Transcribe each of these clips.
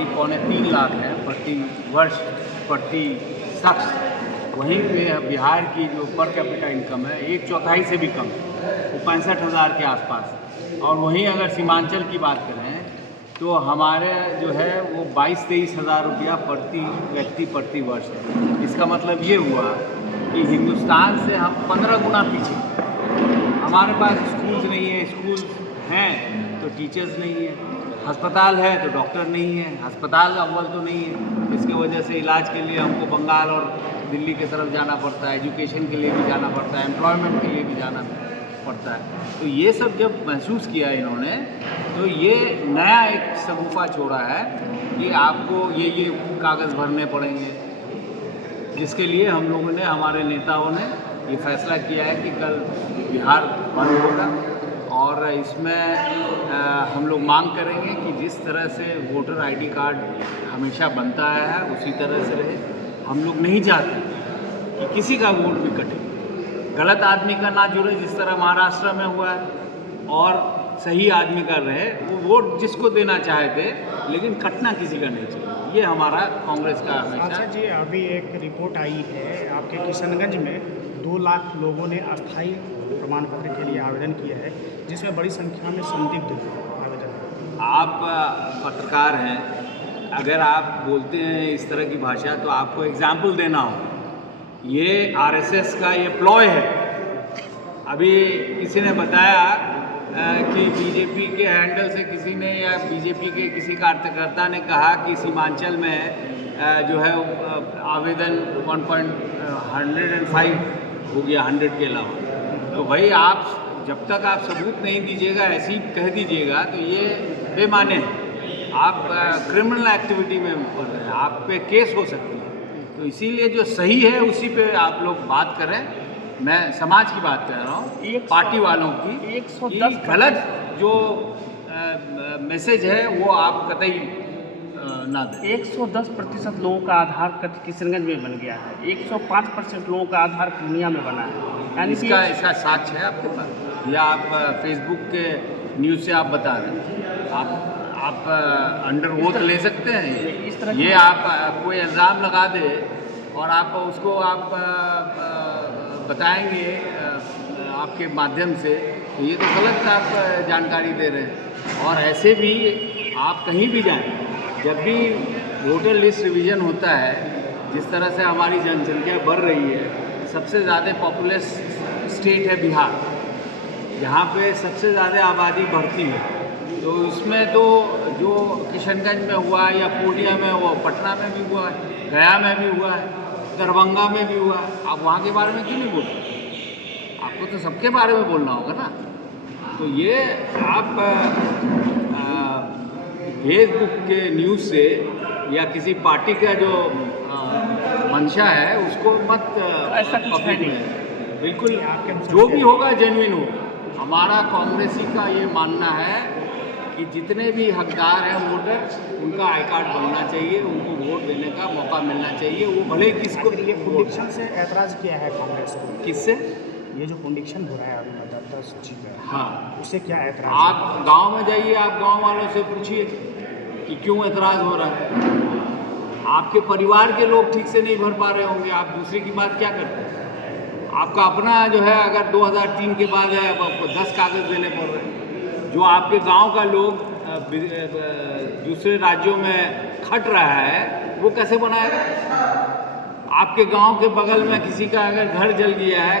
करीब 3.25 लाख है प्रति वर्ष प्रति शख्स, वहीं पे बिहार की जो पर कैपिटा इनकम है 1/4 से भी कम है, वो 65,000 के आसपास है। और वहीं अगर सीमांचल की बात करें तो हमारे जो है वो 22-23 हज़ार रुपया प्रति व्यक्ति प्रति वर्ष है। इसका मतलब ये हुआ कि हिंदुस्तान से हम 15 गुना पीछे। हमारे पास स्कूल्स नहीं है, स्कूल हैं तो टीचर्स नहीं है, अस्पताल है तो डॉक्टर नहीं है, अस्पताल अव्वल तो नहीं है। इसकी वजह से इलाज के लिए हमको बंगाल और दिल्ली की तरफ जाना पड़ता है, एजुकेशन के लिए भी जाना पड़ता है, एम्प्लॉयमेंट के लिए भी जाना पड़ता है। तो ये सब जब महसूस किया इन्होंने तो ये नया एक शगुफा छोड़ा है कि आपको ये कागज़ भरने पड़ेंगे, जिसके लिए हम लोगों ने, हमारे नेताओं ने ये फैसला किया है कि कल बिहार बंद होगा। और इसमें हम लोग मांग करेंगे कि जिस तरह से वोटर आईडी कार्ड हमेशा बनता आया है उसी तरह से रहे। हम लोग नहीं चाहते कि किसी का वोट भी कटे, गलत आदमी का ना जुड़े जिस तरह महाराष्ट्र में हुआ है, और सही आदमी का रहे। वो वोट जिसको देना चाहे थे, लेकिन कटना किसी का नहीं चाहिए। ये हमारा कांग्रेस का हमेशा। अच्छा जी, अभी एक रिपोर्ट आई है आपके किशनगंज में 2 लाख लोगों ने अस्थायी प्रमाण पत्र के लिए आवेदन किया है, जिसमें बड़ी संख्या में संदिग्ध आवेदन। आप पत्रकार हैं, अगर आप बोलते हैं इस तरह की भाषा तो आपको एग्जाम्पल देना हो। ये आरएसएस का ये प्लॉय है। अभी किसी ने बताया कि बीजेपी के हैंडल से किसी ने या बीजेपी के किसी कार्यकर्ता ने कहा कि सीमांचल में जो है आवेदन 1.105 हो गया 100 के अलावा। तो भाई आप जब तक आप सबूत नहीं दीजिएगा, ऐसे ही कह दीजिएगा तो ये बेमाने हैं। आप क्रिमिनल एक्टिविटी में पड़ रहे हैं, आप पे केस हो सकती है। तो इसीलिए जो सही है उसी पे आप लोग बात करें। मैं समाज की बात कर रहा हूँ, पार्टी वालों की। 110 गलत जो मैसेज है वो आप कतई ना दें। 110% लोगों का आधार किशनगंज में बन गया है, 105% लोगों का आधार पूर्णिया में बना है। यानी इसका साक्ष्य है आपके पास, या आप फेसबुक के न्यूज़ से आप बता दें। आप अंडर वोट ले सकते हैं। इस तरह ये आप कोई इल्ज़ाम लगा दे और आप उसको आप बताएंगे आपके माध्यम से, तो ये तो गलत आप जानकारी दे रहे हैं। और ऐसे भी आप कहीं भी जाएं, जब भी वोटर लिस्ट रिवीजन होता है, जिस तरह से हमारी जनसंख्या बढ़ रही है, सबसे ज़्यादा पॉपुलस स्टेट है बिहार, जहाँ पे सबसे ज़्यादा आबादी बढ़ती है। तो इसमें तो जो किशनगंज में हुआ या पूर्णिया में हुआ, पटना में भी हुआ है, गया में भी हुआ है, दरभंगा में भी हुआ। आप वहाँ के बारे में क्यों नहीं बोलते? आपको तो सबके बारे में बोलना होगा ना। तो ये आप फेसबुक के न्यूज़ से या किसी पार्टी का जो मंशा है उसको मत ऐसा कुछ है नहीं। बिल्कुल जो भी होगा जेन्युइन होगा। हमारा कांग्रेसी का ये मानना है कि जितने भी हकदार हैं वोटर, उनका आई कार्ड बनना चाहिए, उनको वोट देने का मौका मिलना चाहिए, वो भले किसको। ये कंडीशन से ऐतराज़ किया है कांग्रेस को। किससे? ये जो कंडीशन हो रहा है अभी मतदाता सूची का, हाँ, उससे क्या ऐतराज़? आप गांव में जाइए, आप गांव वालों से पूछिए कि क्यों ऐतराज़ हो रहा है। आपके परिवार के लोग ठीक से नहीं भर पा रहे होंगे, आप दूसरे की बात क्या करते हैं? आपका अपना जो है अगर 2003 के बाद है, अब आपको 10 कागज़ देने पड़ रहे हैं। जो आपके गांव का लोग दूसरे राज्यों में खट रहा है, वो कैसे बनाएगा? आपके गांव के बगल में किसी का अगर घर जल गया है,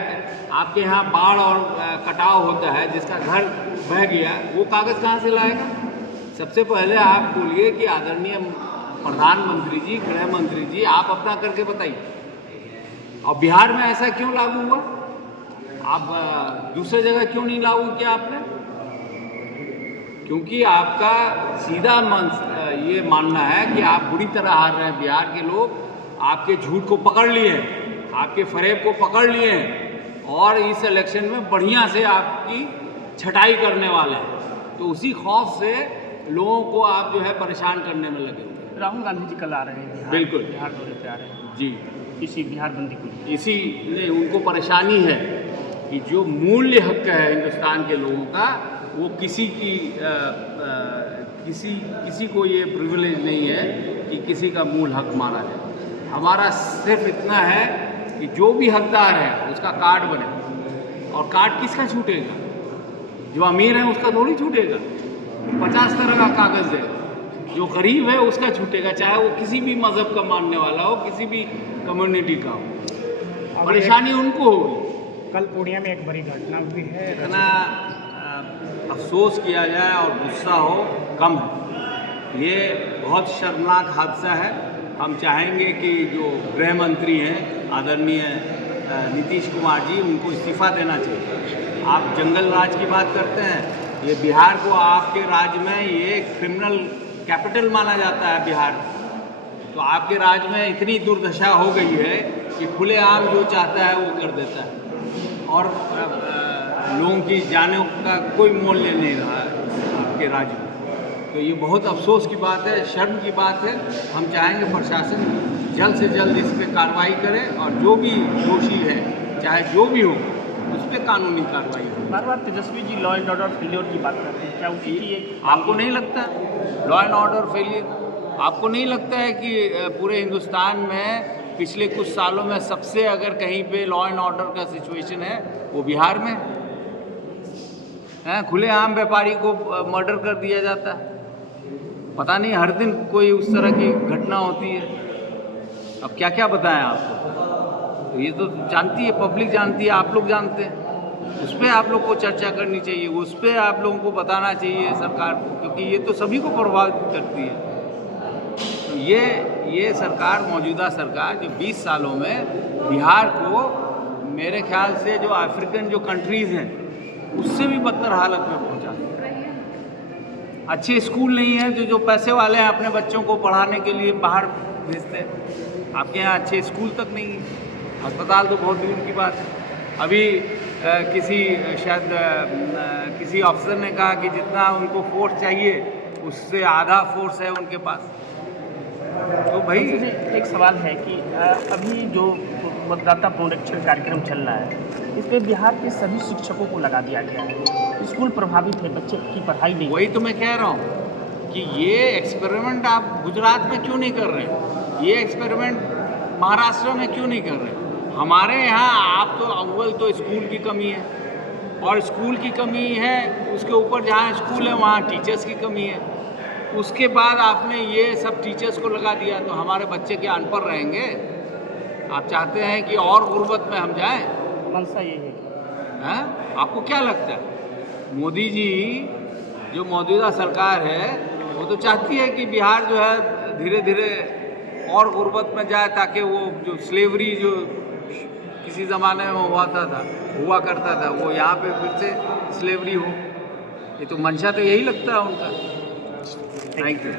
आपके यहाँ बाढ़ और कटाव होता है, जिसका घर बह गया, वो कागज़ कहाँ से लाएगा? सबसे पहले आप बोलिए कि आदरणीय प्रधानमंत्री जी, गृह मंत्री जी, आप अपना करके बताइए। और बिहार में ऐसा क्यों लागू हुआ? आप दूसरी जगह क्यों नहीं लागू किया आपने? क्योंकि आपका सीधा ये मानना है कि आप बुरी तरह हार रहे हैं। बिहार के लोग आपके झूठ को पकड़ लिए हैं, आपके फरेब को पकड़ लिए हैं, और इस इलेक्शन में बढ़िया से आपकी छटाई करने वाले हैं। तो उसी खौफ से लोगों को आप जो है परेशान करने में लगे हुए हैं। राहुल गांधी जी कल आ रहे हैं बिल्कुल, बिहार दौरे पे आ रहे हैं जी। इसी बिहार बंदी को, इसीलिए उनको परेशानी है कि जो मूल्य हक है हिंदुस्तान के लोगों का, वो किसी की किसी को ये प्रिविलेज नहीं है कि किसी का मूल हक मारा जाए। हमारा सिर्फ इतना है कि जो भी हकदार है उसका कार्ड बने, और कार्ड किसका छूटेगा? जो अमीर है उसका थोड़ी छूटेगा, 50 तरह का कागज़ है। जो गरीब है उसका छूटेगा, चाहे वो किसी भी मज़हब का मानने वाला हो, किसी भी कम्युनिटी का हो। परेशानी उनको होगी। कल पूर्णिया में एक बड़ी घटना हुई है। इतना अफसोस किया जाए और गुस्सा हो कम है। ये बहुत शर्मनाक हादसा है। हम चाहेंगे कि जो गृह मंत्री हैं आदरणीय नीतीश कुमार जी, उनको इस्तीफ़ा देना चाहिए। आप जंगल राज की बात करते हैं, ये बिहार को आपके राज्य में ये क्रिमिनल कैपिटल माना जाता है बिहार, तो आपके राज्य में इतनी दुर्दशा हो गई है कि खुलेआम जो चाहता है वो कर देता है, और लोगों की जानों का कोई मूल्य नहीं रहा है आपके राज्य में। तो ये बहुत अफसोस की बात है, शर्म की बात है। हम चाहेंगे प्रशासन जल्द से जल्द इस पर कार्रवाई करे, और जो भी दोषी है चाहे जो भी हो उस पर कानूनी कार्रवाई हो। बार बार Tejashwi ji law and order failure की बात करते हैं, क्या उनकी एक आपको नहीं लगता लॉ एंड ऑर्डर फेलियर? आपको नहीं लगता है कि पूरे हिंदुस्तान में पिछले कुछ सालों में सबसे अगर कहीं पे लॉ एंड ऑर्डर का सिचुएशन है वो बिहार में है? खुलेआम व्यापारी को मर्डर कर दिया जाता है, पता नहीं हर दिन कोई उस तरह की घटना होती है। अब क्या क्या बताएं आपको? तो ये तो जानती है पब्लिक, जानती है, आप लोग जानते हैं। उस पर आप लोग को चर्चा करनी चाहिए, उस पर आप लोगों को बताना चाहिए सरकार को, क्योंकि ये तो सभी को प्रभावित करती है। तो ये सरकार, मौजूदा सरकार जो 20 सालों में बिहार को मेरे ख्याल से जो अफ्रीकन जो कंट्रीज़ हैं उससे भी बदतर हालत में पहुंचा। अच्छे स्कूल नहीं है, जो पैसे वाले हैं अपने बच्चों को पढ़ाने के लिए बाहर भेजते हैं। आपके यहाँ अच्छे स्कूल तक नहीं है, अस्पताल तो बहुत दूर की बात है। अभी किसी अफसर ने कहा कि जितना उनको फोर्स चाहिए उससे आधा फोर्स है उनके पास। तो भाई एक सवाल है कि अभी जो मतदाता पुनरीक्षण कार्यक्रम चल रहा है, इसमें बिहार के सभी शिक्षकों को लगा दिया गया है। स्कूल प्रभावित है, बच्चे की पढ़ाई नहीं। वही तो मैं कह रहा हूँ कि ये एक्सपेरिमेंट आप गुजरात में क्यों नहीं कर रहे हैं? ये एक्सपेरिमेंट महाराष्ट्र में क्यों नहीं कर रहे हैं? हमारे यहाँ आप तो अव्वल तो स्कूल की कमी है, और स्कूल की कमी है, उसके ऊपर जहाँ स्कूल है वहाँ टीचर्स की कमी है। उसके बाद आपने ये सब टीचर्स को लगा दिया, तो हमारे बच्चे क्या अनपढ़ रहेंगे? आप चाहते हैं कि और गुर्बत में हम जाएं? मंशा ये है। आपको क्या लगता है? मोदी जी जो मौजूदा सरकार है वो तो चाहती है कि बिहार जो है धीरे धीरे और गुर्बत में जाए, ताकि वो जो स्लेवरी जो किसी ज़माने में हुआ करता था वो यहाँ पे फिर से स्लेवरी हो। ये तो मंशा तो यही लगता है उनका। Thank you.